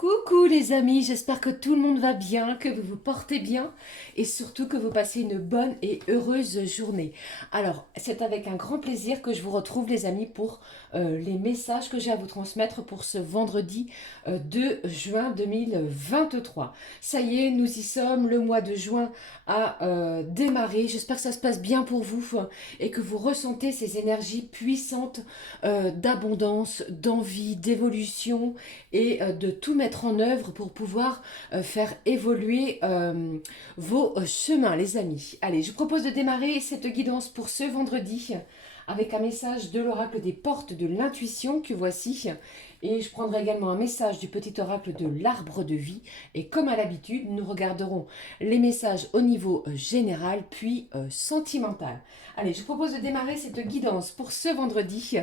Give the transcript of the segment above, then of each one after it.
Coucou les amis, j'espère que tout le monde va bien, que vous vous portez bien et surtout que vous passez une bonne et heureuse journée. Alors, c'est avec un grand plaisir que je vous retrouve les amis pour les messages que j'ai à vous transmettre pour ce vendredi 2 juin 2023. Ça y est, nous y sommes, le mois de juin a démarré. J'espère que ça se passe bien pour vous et que vous ressentez ces énergies puissantes d'abondance, d'envie, d'évolution et de tout mettre en œuvre pour pouvoir faire évoluer vos chemins, les amis. Allez, je vous propose de démarrer cette guidance pour ce vendredi avec un message de l'oracle des portes de l'intuition que voici. Et je prendrai également un message du petit oracle de l'arbre de vie. Et comme à l'habitude, nous regarderons les messages au niveau général puis sentimental. Allez, je vous propose de démarrer cette guidance pour ce vendredi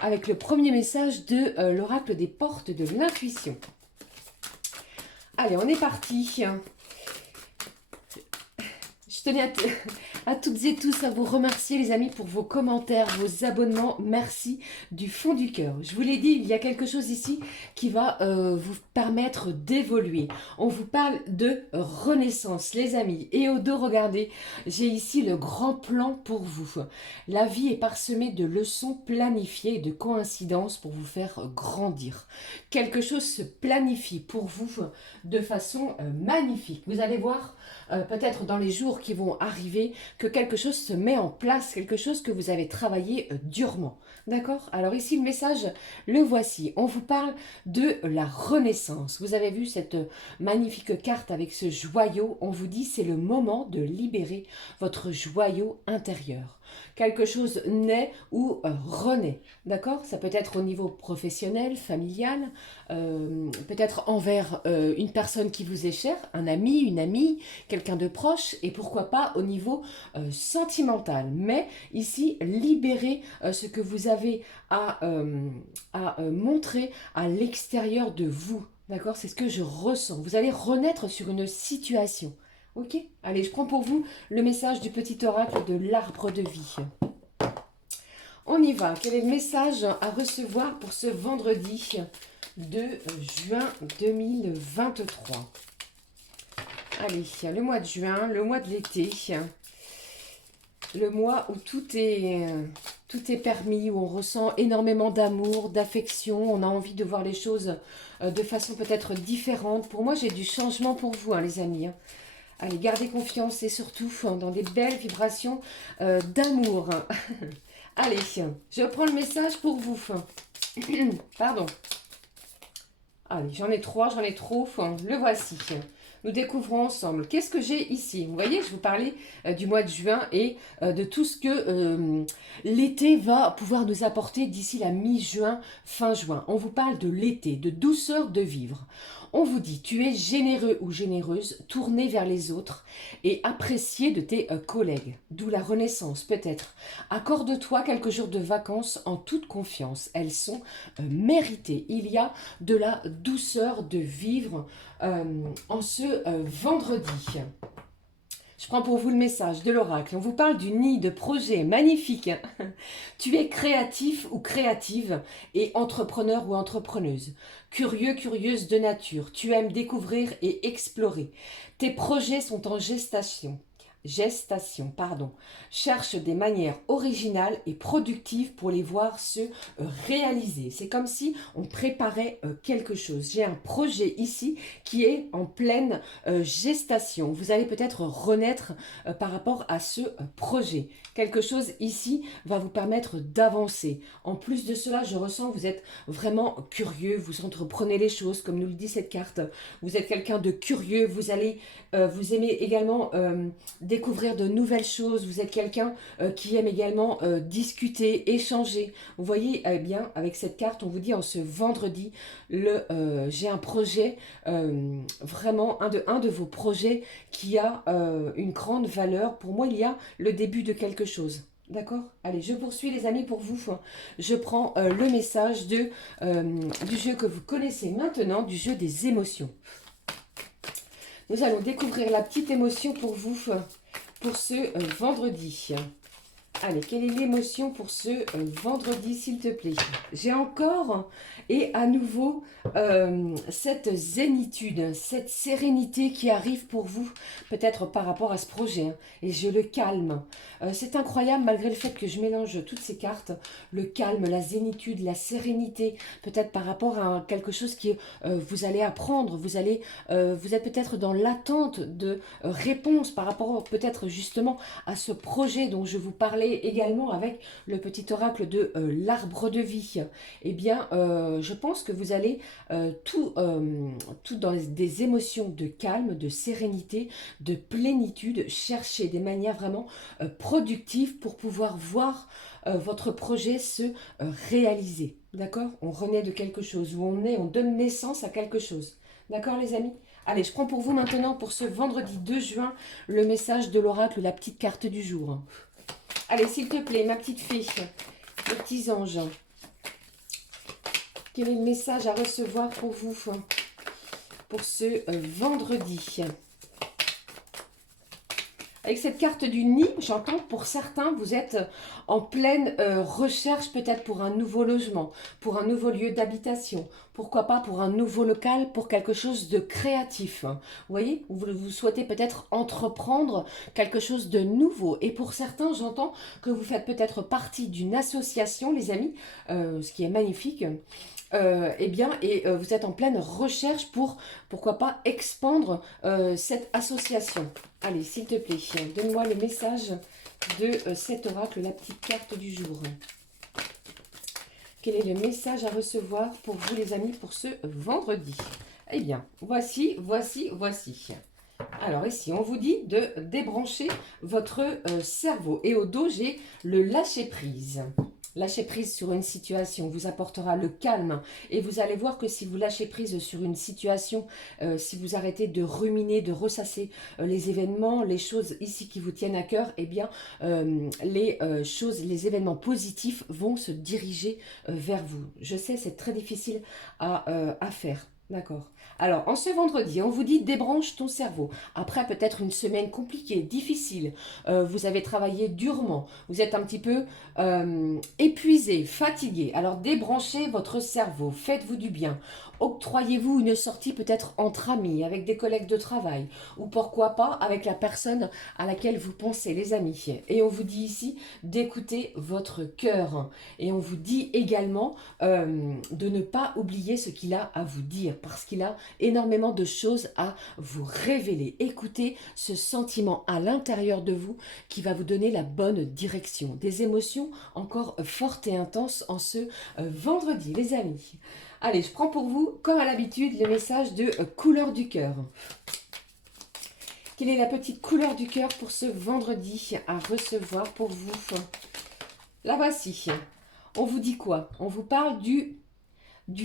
avec le premier message de l'oracle des portes de l'intuition. Allez, on est parti. Je tenais à toutes et tous à vous remercier les amis pour vos commentaires, vos abonnements. Merci du fond du cœur. Je vous l'ai dit, il y a quelque chose ici qui va vous permettre d'évoluer. On vous parle de renaissance les amis. Et au dos, regardez, j'ai ici le grand plan pour vous. La vie est parsemée de leçons planifiées et de coïncidences pour vous faire grandir. Quelque chose se planifie pour vous de façon magnifique. Vous allez voir peut-être dans les jours qui vont arriver que quelque chose se met en place, quelque chose que vous avez travaillé durement. D'accord? Alors ici le message, le voici. On vous parle de la renaissance. Vous avez vu cette magnifique carte avec ce joyau. On vous dit c'est le moment de libérer votre joyau intérieur. Quelque chose naît ou renaît. D'accord? Ça peut être au niveau professionnel, familial, peut-être envers une personne qui vous est chère, un ami, une amie, quelqu'un de proche, et pourquoi pas au niveau sentimental. Mais ici, libérez ce que vous avez à montrer à l'extérieur de vous. D'accord? C'est ce que je ressens. Vous allez renaître sur une situation. Ok? Allez, je prends pour vous le message du petit oracle de l'arbre de vie. On y va. Quel est le message à recevoir pour ce vendredi 2 juin 2023? Allez, le mois de juin, le mois de l'été, le mois où tout est permis, où on ressent énormément d'amour, d'affection, on a envie de voir les choses de façon peut-être différente. Pour moi, j'ai du changement pour vous, les amis. Allez, gardez confiance et surtout dans des belles vibrations d'amour. Allez, je prends le message pour vous. Pardon. Allez, j'en ai trois, j'en ai trop. Le voici. Nous découvrons ensemble. Qu'est-ce que j'ai ici? Vous voyez, je vous parlais du mois de juin et de tout ce que l'été va pouvoir nous apporter d'ici la mi-juin, fin juin. On vous parle de l'été, de douceur de vivre. On vous dit, tu es généreux ou généreuse, tourné vers les autres et apprécié de tes collègues. D'où la renaissance peut-être. Accorde-toi quelques jours de vacances en toute confiance. Elles sont méritées. Il y a de la douceur de vivre en ce vendredi. Je prends pour vous le message de l'oracle. On vous parle du nid de projet magnifique. Tu es créatif ou créative et entrepreneur ou entrepreneuse. Curieux, curieuse de nature. Tu aimes découvrir et explorer. Tes projets sont en gestation. Cherche des manières originales et productives pour les voir se réaliser. C'est comme si on préparait quelque chose. J'ai un projet ici qui est en pleine gestation. Vous allez peut-être renaître par rapport à ce projet. Quelque chose ici va vous permettre d'avancer. En plus de cela, je ressens que vous êtes vraiment curieux, vous entreprenez les choses, comme nous le dit cette carte. Vous êtes quelqu'un de curieux, vous aimez également découvrir de nouvelles choses. Vous êtes quelqu'un qui aime également discuter, échanger. Vous voyez, eh bien, avec cette carte, on vous dit en ce vendredi, j'ai un projet, vraiment un de vos projets qui a une grande valeur. Pour moi, il y a le début de quelque chose. D'accord? Allez, je poursuis les amis pour vous. Je prends le message du jeu que vous connaissez maintenant, du jeu des émotions. Nous allons découvrir la petite émotion pour vous pour ce vendredi. Allez, quelle est l'émotion pour ce vendredi, s'il te plaît? J'ai encore et à nouveau cette zénitude, cette sérénité qui arrive pour vous, peut-être par rapport à ce projet, hein, et je le calme. C'est incroyable, malgré le fait que je mélange toutes ces cartes, le calme, la zénitude, la sérénité, peut-être par rapport à quelque chose qui vous allez apprendre, vous êtes peut-être dans l'attente de réponses par rapport peut-être justement à ce projet dont je vous parlais également avec le petit oracle de l'arbre de vie. Eh bien, je pense que vous allez tout dans des émotions de calme, de sérénité, de plénitude, chercher des manières vraiment productives pour pouvoir voir votre projet se réaliser. D'accord? On renaît de quelque chose, ou on donne naissance à quelque chose. D'accord, les amis? Allez, je prends pour vous maintenant, pour ce vendredi 2 juin, le message de l'oracle, la petite carte du jour. Allez, s'il te plaît, ma petite fée, les petits anges. Quel est le message à recevoir pour vous, pour ce vendredi? Avec cette carte du nid, j'entends pour certains, vous êtes en pleine recherche peut-être pour un nouveau logement, pour un nouveau lieu d'habitation, pourquoi pas pour un nouveau local, pour quelque chose de créatif. Vous voyez, vous souhaitez peut-être entreprendre quelque chose de nouveau. Et pour certains, j'entends que vous faites peut-être partie d'une association, les amis, ce qui est magnifique. Vous êtes en pleine recherche pour, pourquoi pas, expandre cette association. Allez, s'il te plaît, donne-moi le message de cet oracle, la petite carte du jour. Quel est le message à recevoir pour vous, les amis, pour ce vendredi? Eh bien, voici. Alors ici, on vous dit de débrancher votre cerveau. Et au dos, j'ai le lâcher-prise. Lâcher prise sur une situation vous apportera le calme et vous allez voir que si vous lâchez prise sur une situation, si vous arrêtez de ruminer, de ressasser les événements, les choses ici qui vous tiennent à cœur, eh bien les événements positifs vont se diriger vers vous. Je sais, c'est très difficile à faire. D'accord. Alors, en ce vendredi, on vous dit débranche ton cerveau. Après, peut-être une semaine compliquée, difficile. Vous avez travaillé durement. Vous êtes un petit peu épuisé, fatigué. Alors, débranchez votre cerveau. Faites-vous du bien. Octroyez-vous une sortie peut-être entre amis, avec des collègues de travail. Ou pourquoi pas avec la personne à laquelle vous pensez, les amis. Et on vous dit ici d'écouter votre cœur. Et on vous dit également de ne pas oublier ce qu'il a à vous dire. Parce qu'il a énormément de choses à vous révéler. Écoutez ce sentiment à l'intérieur de vous qui va vous donner la bonne direction. Des émotions encore fortes et intenses en ce vendredi, les amis. Allez, je prends pour vous, comme à l'habitude, le message de couleur du cœur. Quelle est la petite couleur du cœur pour ce vendredi à recevoir pour vous? La voici. On vous dit quoi? On vous parle du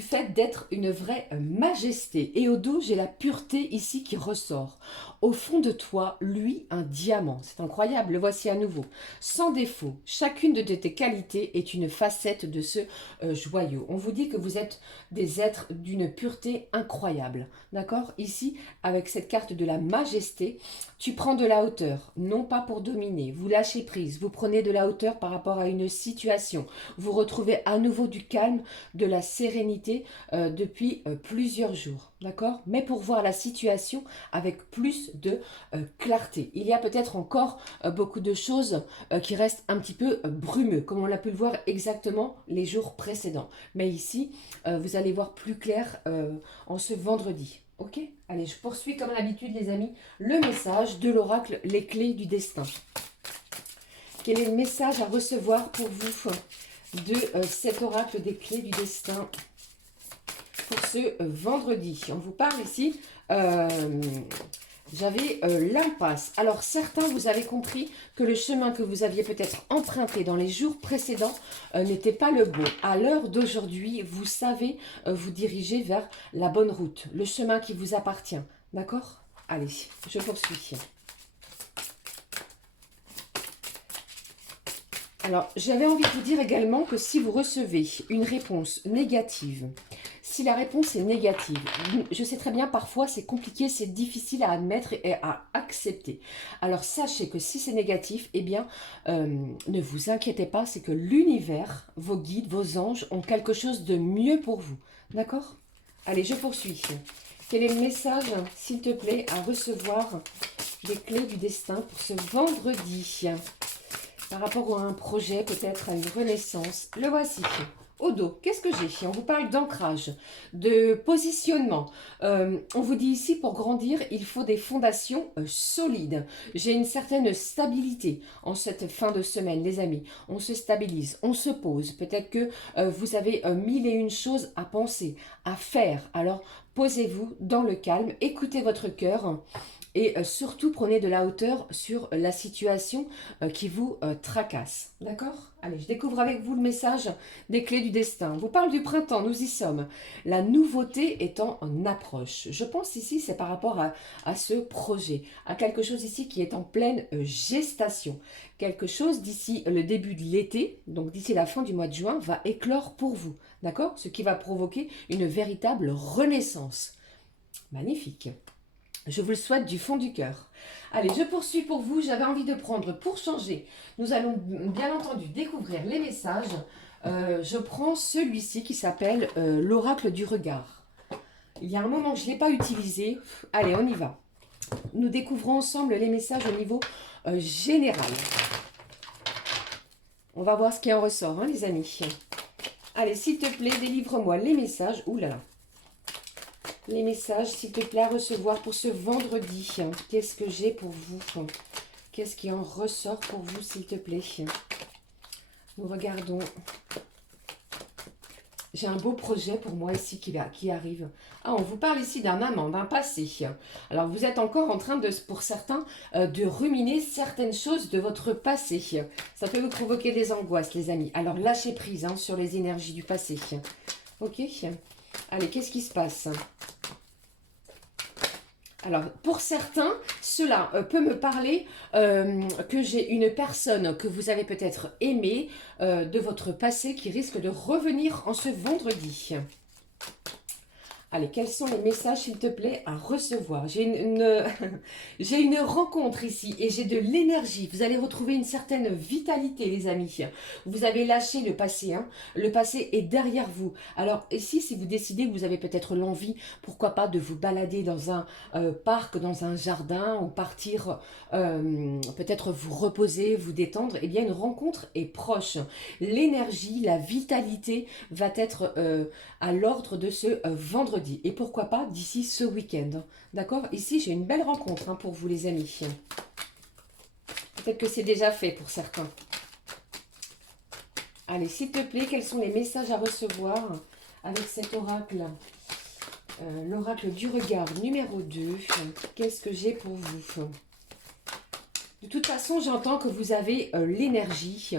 fait d'être une vraie majesté. Et au dos, j'ai la pureté ici qui ressort. Au fond de toi, lui, un diamant. C'est incroyable, le voici à nouveau. Sans défaut, chacune de tes qualités est une facette de ce joyau. On vous dit que vous êtes des êtres d'une pureté incroyable. D'accord? Ici, avec cette carte de la majesté, tu prends de la hauteur, non pas pour dominer. Vous lâchez prise, vous prenez de la hauteur par rapport à une situation. Vous retrouvez à nouveau du calme, de la sérénité depuis plusieurs jours. D'accord? Mais pour voir la situation avec plus de clarté. Il y a peut-être encore beaucoup de choses qui restent un petit peu brumeux, comme on l'a pu le voir exactement les jours précédents. Mais ici, vous allez voir plus clair en ce vendredi. Ok? Allez, je poursuis comme d'habitude, les amis, le message de l'oracle, les clés du destin. Quel est le message à recevoir pour vous de cet oracle des clés du destin pour ce vendredi? On vous parle ici, j'avais l'impasse. Alors certains, vous avez compris que le chemin que vous aviez peut-être emprunté dans les jours précédents n'était pas le bon. À l'heure d'aujourd'hui, vous savez vous diriger vers la bonne route, le chemin qui vous appartient. D'accord? Allez, je poursuis. Alors, j'avais envie de vous dire également que si vous recevez une réponse négative, si la réponse est négative, je sais très bien, parfois c'est compliqué, c'est difficile à admettre et à accepter. Alors sachez que si c'est négatif, eh bien, ne vous inquiétez pas, c'est que l'univers, vos guides, vos anges ont quelque chose de mieux pour vous. D'accord? Allez, je poursuis. Quel est le message, s'il te plaît, à recevoir des clés du destin pour ce vendredi? Par rapport à un projet, peut-être à une renaissance. Le voici. Au dos, qu'est-ce que j'ai? On vous parle d'ancrage, de positionnement. On vous dit ici, pour grandir, il faut des fondations solides. J'ai une certaine stabilité en cette fin de semaine, les amis. On se stabilise, on se pose. Peut-être que vous avez mille et une choses à penser, à faire. Alors, posez-vous dans le calme, écoutez votre cœur. Et surtout, prenez de la hauteur sur la situation qui vous tracasse. D'accord? Allez, je découvre avec vous le message des clés du destin. On vous parle du printemps, nous y sommes. La nouveauté est en approche. Je pense ici, c'est par rapport à ce projet, à quelque chose ici qui est en pleine gestation. Quelque chose d'ici le début de l'été, donc d'ici la fin du mois de juin, va éclore pour vous. D'accord? Ce qui va provoquer une véritable renaissance. Magnifique. Je vous le souhaite du fond du cœur. Allez, je poursuis pour vous. J'avais envie de prendre pour changer. Nous allons bien entendu découvrir les messages. Je prends celui-ci qui s'appelle l'oracle du regard. Il y a un moment que je ne l'ai pas utilisé. Allez, on y va. Nous découvrons ensemble les messages au niveau général. On va voir ce qui en ressort, hein, les amis. Allez, s'il te plaît, délivre-moi les messages. Ouh là là. Les messages, s'il te plaît, à recevoir pour ce vendredi. Qu'est-ce que j'ai pour vous? Qu'est-ce qui en ressort pour vous, s'il te plaît? Nous regardons. J'ai un beau projet pour moi ici qui arrive. Ah, on vous parle ici d'un amant, d'un passé. Alors, vous êtes encore en train de, pour certains, de ruminer certaines choses de votre passé. Ça peut vous provoquer des angoisses, les amis. Alors, lâchez prise hein, sur les énergies du passé. Ok? Allez, qu'est-ce qui se passe? Alors, pour certains, cela peut me parler que j'ai une personne que vous avez peut-être aimée de votre passé qui risque de revenir en ce vendredi. Allez, quels sont les messages, s'il te plaît, à recevoir? J'ai j'ai une rencontre ici et j'ai de l'énergie. Vous allez retrouver une certaine vitalité, les amis. Vous avez lâché le passé. Hein. Le passé est derrière vous. Alors, ici, si vous décidez que vous avez peut-être l'envie, pourquoi pas, de vous balader dans un parc, dans un jardin, ou partir peut-être vous reposer, vous détendre, eh bien, une rencontre est proche. L'énergie, la vitalité va être à l'ordre de ce vendredi. Et pourquoi pas d'ici ce week-end. D'accord? Ici, j'ai une belle rencontre hein, pour vous, les amis. Peut-être que c'est déjà fait pour certains. Allez, s'il te plaît, quels sont les messages à recevoir avec cet oracle? L'oracle du regard numéro 2. Qu'est-ce que j'ai pour vous? De toute façon, j'entends que vous avez l'énergie,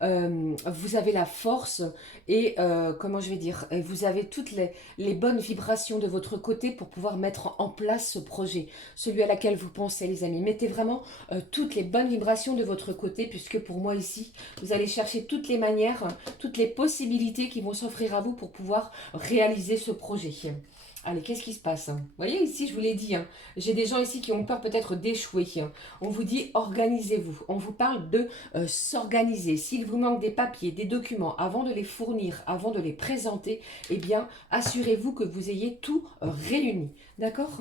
vous avez la force et, comment je vais dire, vous avez toutes les bonnes vibrations de votre côté pour pouvoir mettre en place ce projet, celui à laquelle vous pensez, les amis. Mettez vraiment toutes les bonnes vibrations de votre côté, puisque pour moi ici, vous allez chercher toutes les manières, toutes les possibilités qui vont s'offrir à vous pour pouvoir réaliser ce projet. Allez, qu'est-ce qui se passe? Vous voyez ici, je vous l'ai dit, hein, j'ai des gens ici qui ont peur peut-être d'échouer. On vous dit organisez-vous. On vous parle de s'organiser. S'il vous manque des papiers, des documents, avant de les fournir, avant de les présenter, eh bien, assurez-vous que vous ayez tout réuni. D'accord?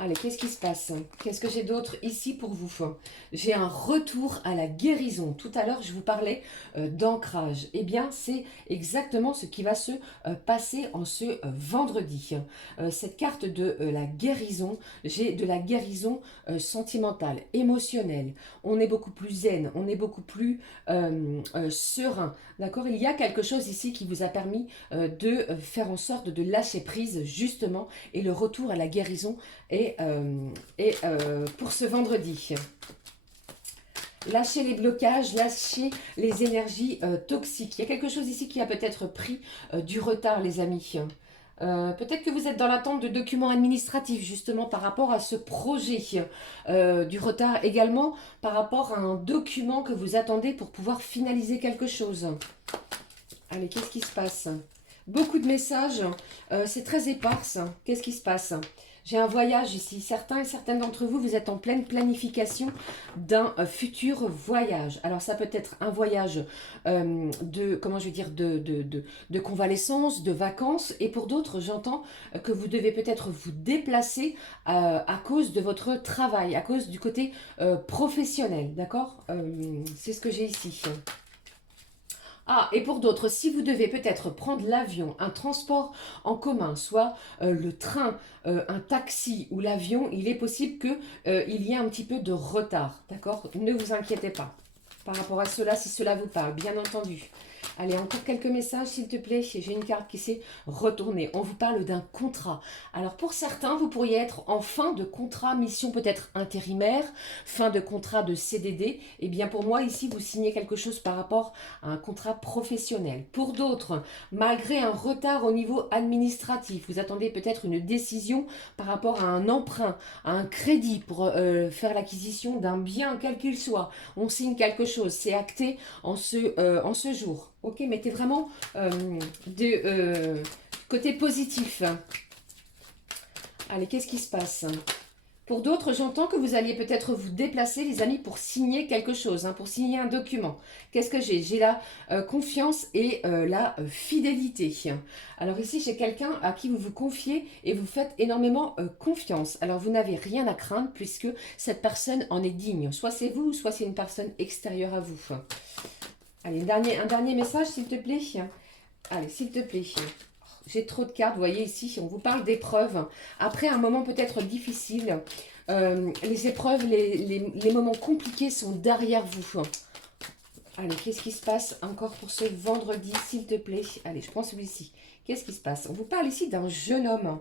Allez, qu'est-ce qui se passe? Qu'est-ce que j'ai d'autre ici pour vous? J'ai un retour à la guérison. Tout à l'heure, je vous parlais d'ancrage. Eh bien, c'est exactement ce qui va se passer en ce vendredi. Cette carte de la guérison, j'ai de la guérison sentimentale, émotionnelle. On est beaucoup plus zen, on est beaucoup plus serein. D'accord? Il y a quelque chose ici qui vous a permis de faire en sorte de lâcher prise, justement, et le retour à la guérison est pour ce vendredi. Lâchez les blocages, lâchez les énergies toxiques. Il y a quelque chose ici qui a peut-être pris du retard, les amis. Peut-être que vous êtes dans l'attente de documents administratifs, justement, par rapport à ce projet. Du retard également par rapport à un document que vous attendez pour pouvoir finaliser quelque chose. Allez, qu'est-ce qui se passe? Beaucoup de messages, c'est très éparse. Qu'est-ce qui se passe? J'ai un voyage ici. Certains et certaines d'entre vous, vous êtes en pleine planification d'un futur voyage. Alors ça peut être un voyage de, comment je vais dire, de convalescence, de vacances. Et pour d'autres, j'entends que vous devez peut-être vous déplacer à cause de votre travail, à cause du côté professionnel. D'accord? C'est ce que j'ai ici. Ah, et pour d'autres, si vous devez peut-être prendre l'avion, un transport en commun, soit le train, un taxi ou l'avion, il est possible que il y ait un petit peu de retard, d'accord? Ne vous inquiétez pas par rapport à cela, si cela vous parle, bien entendu. Allez, encore quelques messages, s'il te plaît. J'ai une carte qui s'est retournée. On vous parle d'un contrat. Alors, pour certains, vous pourriez être en fin de contrat, mission peut-être intérimaire, fin de contrat de CDD. Eh bien, pour moi, ici, vous signez quelque chose par rapport à un contrat professionnel. Pour d'autres, malgré un retard au niveau administratif, vous attendez peut-être une décision par rapport à un emprunt, à un crédit pour faire l'acquisition d'un bien, quel qu'il soit. On signe quelque chose, c'est acté en ce jour. Ok, mettez vraiment de côté positif. Allez, qu'est-ce qui se passe? Pour d'autres, j'entends que vous alliez peut-être vous déplacer, les amis, pour signer quelque chose, hein, pour signer un document. Qu'est-ce que j'ai? J'ai la confiance et la fidélité. Alors ici, j'ai quelqu'un à qui vous vous confiez et vous faites énormément confiance. Alors vous n'avez rien à craindre puisque cette personne en est digne. Soit c'est vous, soit c'est une personne extérieure à vous. Allez, un dernier message, s'il te plaît. Allez, s'il te plaît. J'ai trop de cartes, vous voyez ici, on vous parle d'épreuves. Après un moment peut-être difficile, les épreuves, les moments compliqués sont derrière vous. Allez, qu'est-ce qui se passe encore pour ce vendredi, s'il te plaît? Allez, je prends celui-ci. Qu'est-ce qui se passe? On vous parle ici d'un jeune homme.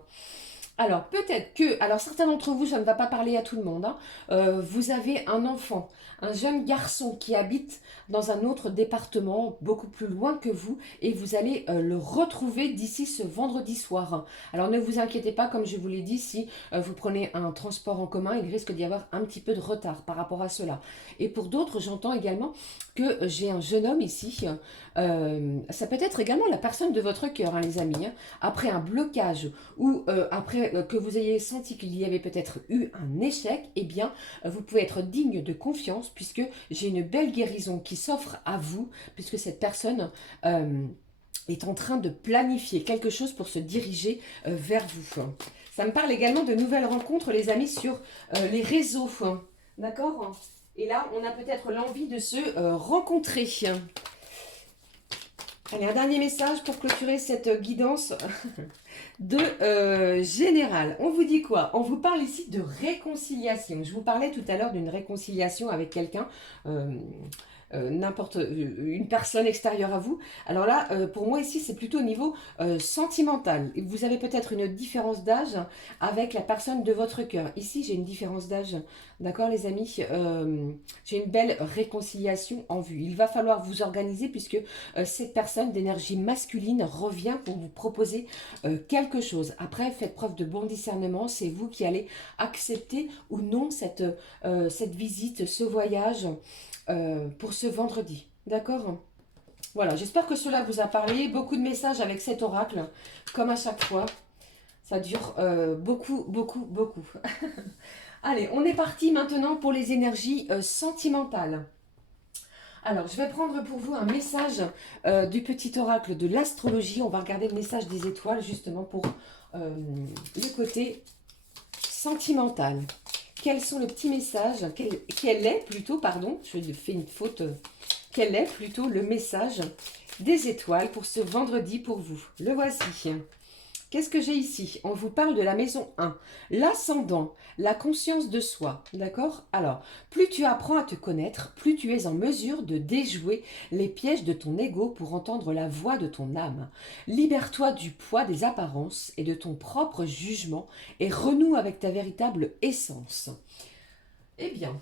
Alors, peut-être que, alors certains d'entre vous, ça ne va pas parler à tout le monde, hein, vous avez un enfant, un jeune garçon qui habite dans un autre département, beaucoup plus loin que vous, et vous allez le retrouver d'ici ce vendredi soir. Alors, ne vous inquiétez pas, comme je vous l'ai dit, si vous prenez un transport en commun, il risque d'y avoir un petit peu de retard par rapport à cela. Et pour d'autres, j'entends également que j'ai un jeune homme ici, ça peut être également la personne de votre cœur, hein, les amis, hein, après un blocage ou après que vous ayez senti qu'il y avait peut-être eu un échec, eh bien, vous pouvez être digne de confiance puisque j'ai une belle guérison qui s'offre à vous, puisque cette personne est en train de planifier quelque chose pour se diriger vers vous. Ça me parle également de nouvelles rencontres, les amis, sur les réseaux. D'accord? Et là, on a peut-être l'envie de se rencontrer. Allez, un dernier message pour clôturer cette guidance de général. On vous dit quoi? On vous parle ici de réconciliation. Je vous parlais tout à l'heure d'une réconciliation avec quelqu'un, n'importe une personne extérieure à vous. Alors là, pour moi ici, c'est plutôt au niveau sentimental. Vous avez peut-être une différence d'âge avec la personne de votre cœur. Ici, j'ai une différence d'âge. D'accord, les amis? J'ai une belle réconciliation en vue. Il va falloir vous organiser puisque cette personne d'énergie masculine revient pour vous proposer quelque chose. Après, faites preuve de bon discernement. C'est vous qui allez accepter ou non cette visite, ce voyage pour ce vendredi. D'accord? Voilà, j'espère que cela vous a parlé. Beaucoup de messages avec cet oracle, comme à chaque fois. Ça dure beaucoup, beaucoup, beaucoup. Allez, on est parti maintenant pour les énergies sentimentales. Alors, je vais prendre pour vous un message du petit oracle de l'astrologie. On va regarder le message des étoiles justement pour le côté sentimental. Quels sont les petits messages? Quel est plutôt, pardon, je fais une faute. Quel est plutôt le message des étoiles pour ce vendredi pour vous? Le voici. Qu'est-ce que j'ai ici? On vous parle de la maison 1. L'ascendant, la conscience de soi. D'accord? Alors, plus tu apprends à te connaître, plus tu es en mesure de déjouer les pièges de ton ego pour entendre la voix de ton âme. Libère-toi du poids des apparences et de ton propre jugement et renoue avec ta véritable essence. Eh bien,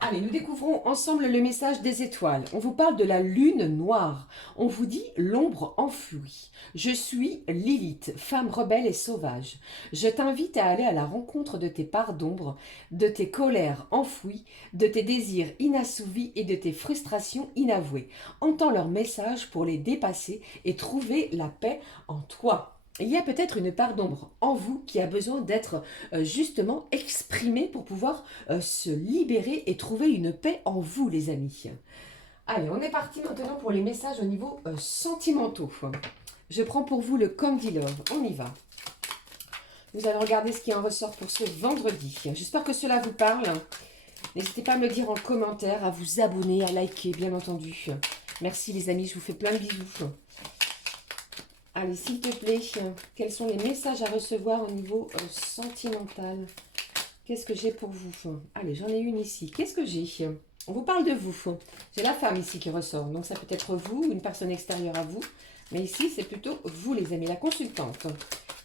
Allez, nous découvrons ensemble le message des étoiles. On vous parle de la lune noire. On vous dit l'ombre enfouie. Je suis Lilith, femme rebelle et sauvage. Je t'invite à aller à la rencontre de tes parts d'ombre, de tes colères enfouies, de tes désirs inassouvis et de tes frustrations inavouées. Entends leur message pour les dépasser et trouver la paix en toi. Il y a peut-être une part d'ombre en vous qui a besoin d'être justement exprimée pour pouvoir se libérer et trouver une paix en vous, les amis. Allez, on est parti maintenant pour les messages au niveau sentimentaux. Je prends pour vous le Candy Love. On y va. Vous allez regarder ce qui en ressort pour ce vendredi. J'espère que cela vous parle. N'hésitez pas à me le dire en commentaire, à vous abonner, à liker, bien entendu. Merci les amis, je vous fais plein de bisous. Allez, s'il te plaît, quels sont les messages à recevoir au niveau sentimental? Qu'est-ce que j'ai pour vous? Allez, j'en ai une ici. Qu'est-ce que j'ai? On vous parle de vous. J'ai la femme ici qui ressort. Donc, ça peut être vous, une personne extérieure à vous. Mais ici, c'est plutôt vous, les amis, la consultante.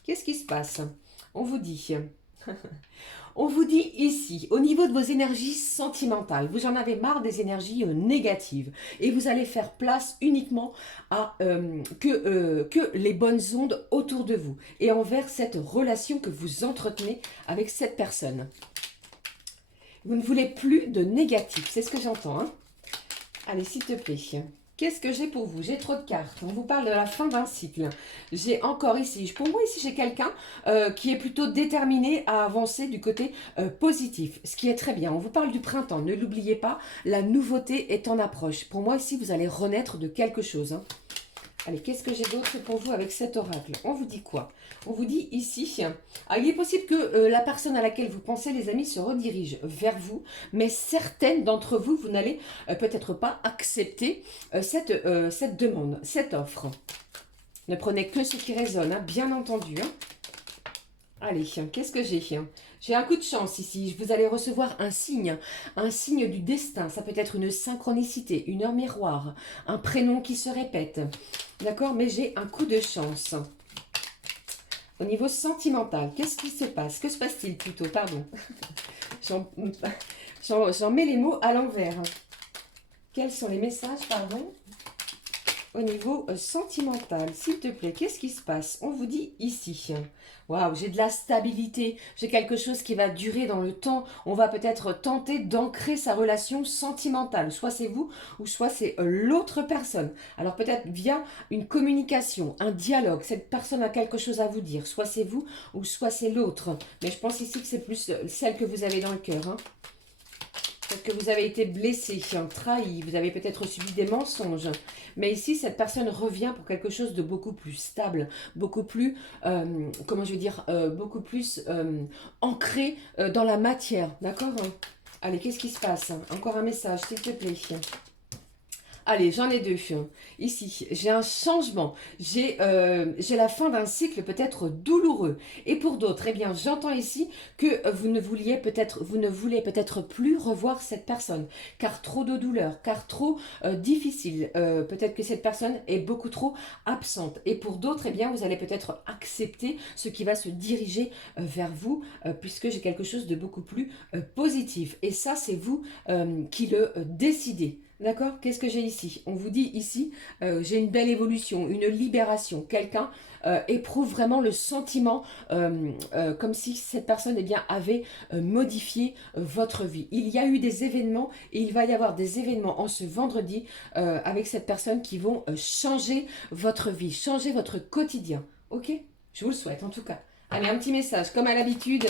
Qu'est-ce qui se passe? On vous dit... On vous dit ici, au niveau de vos énergies sentimentales, vous en avez marre des énergies négatives et vous allez faire place uniquement à que les bonnes ondes autour de vous et envers cette relation que vous entretenez avec cette personne. Vous ne voulez plus de négatif, c'est ce que j'entends. Hein? Allez, s'il te plaît. Qu'est-ce que j'ai pour vous? J'ai trop de cartes. On vous parle de la fin d'un cycle. J'ai encore ici, pour moi ici j'ai quelqu'un qui est plutôt déterminé à avancer du côté positif. Ce qui est très bien. On vous parle du printemps. Ne l'oubliez pas, la nouveauté est en approche. Pour moi ici vous allez renaître de quelque chose. Hein. Allez, qu'est-ce que j'ai d'autre pour vous avec cet oracle? On vous dit quoi? On vous dit ici, il est possible que la personne à laquelle vous pensez, les amis, se redirige vers vous, mais certaines d'entre vous, vous n'allez peut-être pas accepter cette demande, cette offre. Ne prenez que ce qui résonne, hein, bien entendu. Hein. Allez, qu'est-ce que j'ai? J'ai un coup de chance ici. Vous allez recevoir un signe du destin. Ça peut être une synchronicité, une heure miroir, un prénom qui se répète. D'accord? Mais j'ai un coup de chance. Au niveau sentimental, qu'est-ce qui se passe? Que se passe-t-il plutôt? Pardon. J'en mets les mots à l'envers. Quels sont les messages, pardon? Au niveau sentimental, s'il te plaît, qu'est-ce qui se passe? On vous dit ici. Waouh, j'ai de la stabilité, j'ai quelque chose qui va durer dans le temps. On va peut-être tenter d'ancrer sa relation sentimentale. Soit c'est vous, ou soit c'est l'autre personne. Alors peut-être via une communication, un dialogue. Cette personne a quelque chose à vous dire. Soit c'est vous, ou soit c'est l'autre. Mais je pense ici que c'est plus celle que vous avez dans le cœur. Hein. Peut-être que vous avez été blessé, trahi, vous avez peut-être subi des mensonges. Mais ici, cette personne revient pour quelque chose de beaucoup plus stable, beaucoup plus, comment je vais dire, beaucoup plus ancré dans la matière. D'accord? Allez, qu'est-ce qui se passe? Encore un message, s'il te plaît. Allez, j'en ai deux. Ici, j'ai un changement. J'ai la fin d'un cycle peut-être douloureux. Et pour d'autres, eh bien, j'entends ici que vous ne voulez peut-être plus revoir cette personne. Car trop de douleur, car trop difficile. Peut-être que cette personne est beaucoup trop absente. Et pour d'autres, eh bien, vous allez peut-être accepter ce qui va se diriger vers vous, puisque j'ai quelque chose de beaucoup plus positif. Et ça, c'est vous qui le décidez. D'accord? Qu'est-ce que j'ai ici? On vous dit ici, j'ai une belle évolution, une libération. Quelqu'un éprouve vraiment le sentiment comme si cette personne eh bien, avait modifié votre vie. Il y a eu des événements et il va y avoir des événements en ce vendredi avec cette personne qui vont changer votre vie, changer votre quotidien. Ok? Je vous le souhaite en tout cas. Allez, un petit message, comme à l'habitude,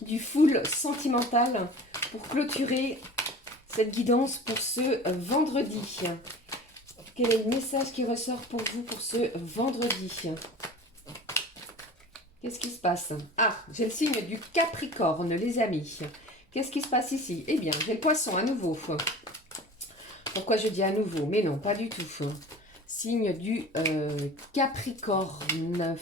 du full sentimental pour clôturer cette guidance pour ce vendredi. Quel est le message qui ressort pour vous pour ce vendredi? Qu'est-ce qui se passe? Ah, j'ai le signe du Capricorne, les amis. Qu'est-ce qui se passe ici? Eh bien, j'ai le poisson à nouveau. Pourquoi je dis à nouveau? Mais non, pas du tout. Signe du Capricorne.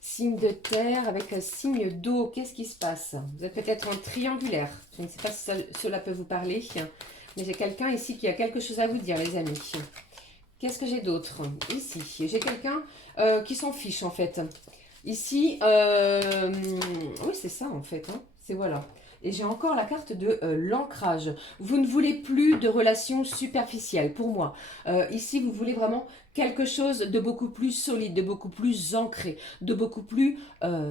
Signe de terre avec un signe d'eau. Qu'est-ce qui se passe? Vous êtes peut-être en triangulaire. Je ne sais pas si cela peut vous parler. Mais j'ai quelqu'un ici qui a quelque chose à vous dire, les amis. Qu'est-ce que j'ai d'autre? Ici, j'ai quelqu'un qui s'en fiche, en fait. Ici, oui, c'est ça, en fait. Hein. C'est voilà. Et j'ai encore la carte de l'ancrage. Vous ne voulez plus de relations superficielles pour moi. Ici, vous voulez vraiment quelque chose de beaucoup plus solide, de beaucoup plus ancré, de beaucoup plus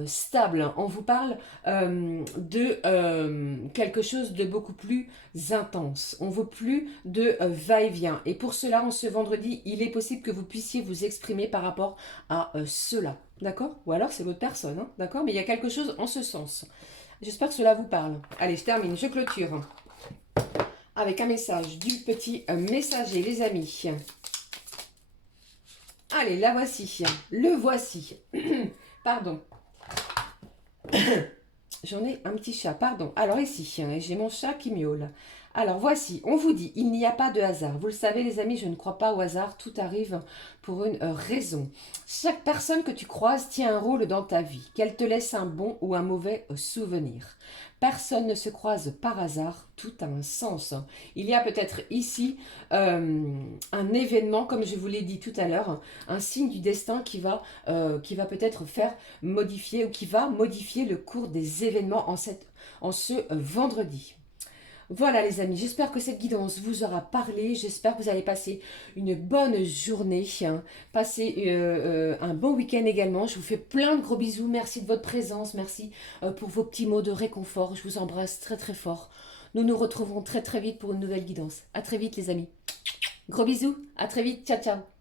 stable. On vous parle de quelque chose de beaucoup plus intense. On ne veut plus de va-et-vient. Et pour cela, en ce vendredi, il est possible que vous puissiez vous exprimer par rapport à cela. D'accord? Ou alors c'est votre personne, hein, d'accord? Mais il y a quelque chose en ce sens. J'espère que cela vous parle. Allez, je termine, je clôture avec un message du petit messager, les amis. Allez, la voici. Le voici. Pardon. J'en ai un petit chat, pardon. Alors ici, j'ai mon chat qui miaule. Alors voici, on vous dit, il n'y a pas de hasard. Vous le savez les amis, je ne crois pas au hasard, tout arrive pour une raison. Chaque personne que tu croises tient un rôle dans ta vie, qu'elle te laisse un bon ou un mauvais souvenir. Personne ne se croise par hasard, tout a un sens. Il y a peut-être ici un événement, comme je vous l'ai dit tout à l'heure, un signe du destin qui va peut-être faire modifier ou qui va modifier le cours des événements en ce vendredi. Voilà les amis, j'espère que cette guidance vous aura parlé, j'espère que vous allez passer une bonne journée, hein. Passez un bon week-end également, je vous fais plein de gros bisous, merci de votre présence, merci pour vos petits mots de réconfort, je vous embrasse très très fort. Nous nous retrouvons très très vite pour une nouvelle guidance. À très vite les amis. Gros bisous, à très vite, ciao ciao.